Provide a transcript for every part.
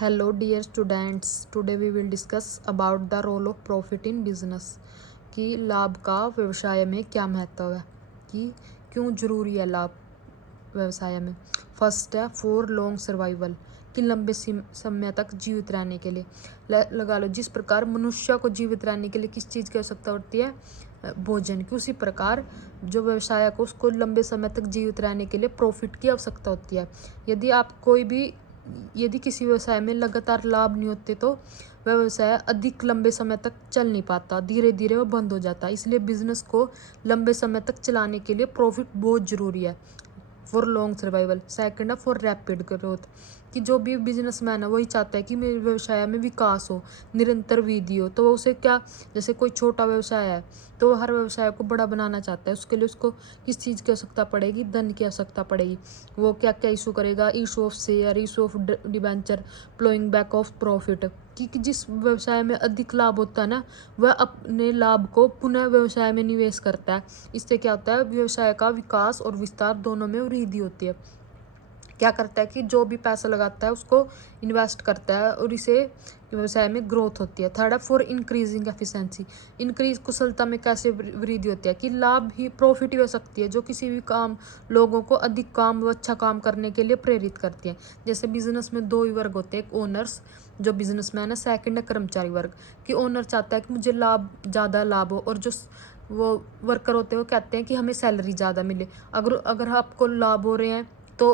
Hello dear students, today we will discuss about the role of profit in business कि लाभ का व्यवसाय में क्या महत्व है, कि क्यों जरूरी है लाभ व्यवसाय में। फर्स्ट है फॉर लॉन्ग सर्वाइवल, कि लंबे समय तक जीवित रहने के लिए लगा लो। जिस प्रकार मनुष्य को जीवित रहने के लिए किस चीज़ की आवश्यकता होती है, भोजन की, उसी प्रकार जो व्यवसाय को उसको लंबे समय तक जीवित रहने के लिए प्रॉफिट की आवश्यकता होती है। यदि किसी व्यवसाय में लगातार लाभ नहीं होते तो वह व्यवसाय अधिक लंबे समय तक चल नहीं पाता, धीरे धीरे वो बंद हो जाता है। इसलिए बिजनेस को लंबे समय तक चलाने के लिए प्रॉफिट बहुत ज़रूरी है फॉर लॉन्ग सर्वाइवल। सेकंड है फॉर रैपिड ग्रोथ, कि जो भी बिजनेसमैन है वही चाहता है कि मेरे व्यवसाय में विकास हो, निरंतर वृद्धि हो। तो वो उसे क्या, जैसे कोई छोटा व्यवसाय है तो वो हर व्यवसाय को बड़ा बनाना चाहता है। उसके लिए उसको किस चीज़ की आवश्यकता पड़ेगी, धन की आवश्यकता पड़ेगी। वो क्या क्या इशू करेगा, issue of share, issue of debenture, ploughing back of profit, कि जिस व्यवसाय में अधिक लाभ होता है ना, वह अपने लाभ को पुनः व्यवसाय में निवेश करता है। इससे क्या होता है, व्यवसाय का विकास और विस्तार दोनों में वृद्धि होती है। क्या करता है कि जो भी पैसा लगाता है उसको इन्वेस्ट करता है और इसे व्यवसाय में ग्रोथ होती है। थर्ड है फॉर इंक्रीजिंग एफिशिएंसी, इंक्रीज कुशलता में कैसे वृद्धि होती है, कि लाभ ही प्रॉफिट ही हो सकती है जो किसी भी काम लोगों को अधिक काम व अच्छा काम करने के लिए प्रेरित करती है। जैसे बिजनेस में दो ही वर्ग होते हैं, एक ओनर्स जो बिजनेसमैन है, सेकंड है कर्मचारी वर्ग। कि ओनर चाहता है कि मुझे ज़्यादा लाभ हो, और जो वो वर्कर होते हैं वो कहते हैं कि हमें सैलरी ज़्यादा मिले। अगर आपको लाभ हो रहे हैं तो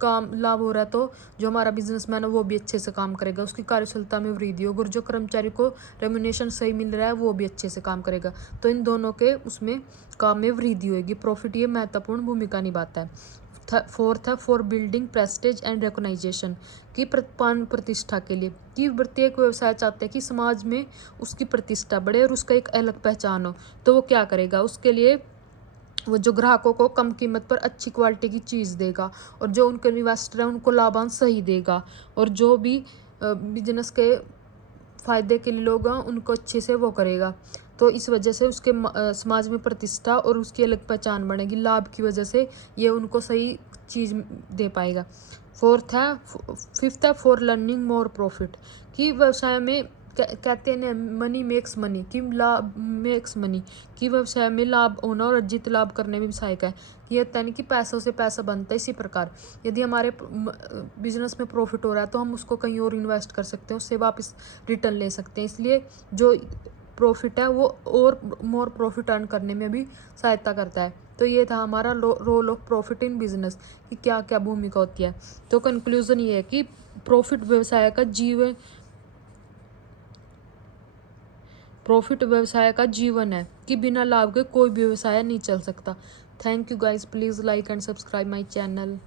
काम लाभ हो रहा है तो जो हमारा बिजनेसमैन है वो भी अच्छे से काम करेगा, उसकी कार्यक्षमता में वृद्धि होगी। और जो कर्मचारी को रेम्युनेशन सही मिल रहा है वो भी अच्छे से काम करेगा, तो इन दोनों के उसमें काम में वृद्धि होगी। प्रॉफिट ये महत्वपूर्ण भूमिका निभाता है। फोर्थ है for building prestige and recognisation, की प्रतिष्ठा के लिए, कि प्रत्येक व्यवसाय चाहते हैं कि समाज में उसकी प्रतिष्ठा बढ़े और उसका एक अलग पहचान हो। तो वो क्या करेगा, उसके लिए वो जो ग्राहकों को कम कीमत पर अच्छी क्वालिटी की चीज़ देगा, और जो उनके इन्वेस्टर हैं उनको लाभांश सही देगा, और जो भी बिजनेस के फ़ायदे के लिए लोग हैं उनको अच्छे से वो करेगा। तो इस वजह से उसके समाज में प्रतिष्ठा और उसकी अलग पहचान बनेगी। लाभ की वजह से ये उनको सही चीज़ दे पाएगा। फिफ्थ है फॉर लर्निंग मोर प्रॉफिट, कि व्यवसाय में कहते हैं मनी मेक्स मनी, कि लाभ मेक्स मनी, कि व्यवसाय में लाभ होना और अर्जित लाभ करने में भी सहायक है। ये होता है नहीं कि पैसों से पैसा बनता है। इसी प्रकार यदि हमारे बिजनेस में प्रॉफिट हो रहा है तो हम उसको कहीं और इन्वेस्ट कर सकते हैं, उससे वापस रिटर्न ले सकते हैं। इसलिए जो प्रॉफिट है वो और मोर प्रॉफिट अर्न करने में भी सहायता करता है। तो ये था हमारा role of profit in business, कि क्या क्या भूमिका होती है। तो कंक्लूजन ये है कि प्रॉफिट व्यवसाय का जीवन है, कि बिना लाभ के कोई भी व्यवसाय नहीं चल सकता। Thank you guys, please like and subscribe my channel.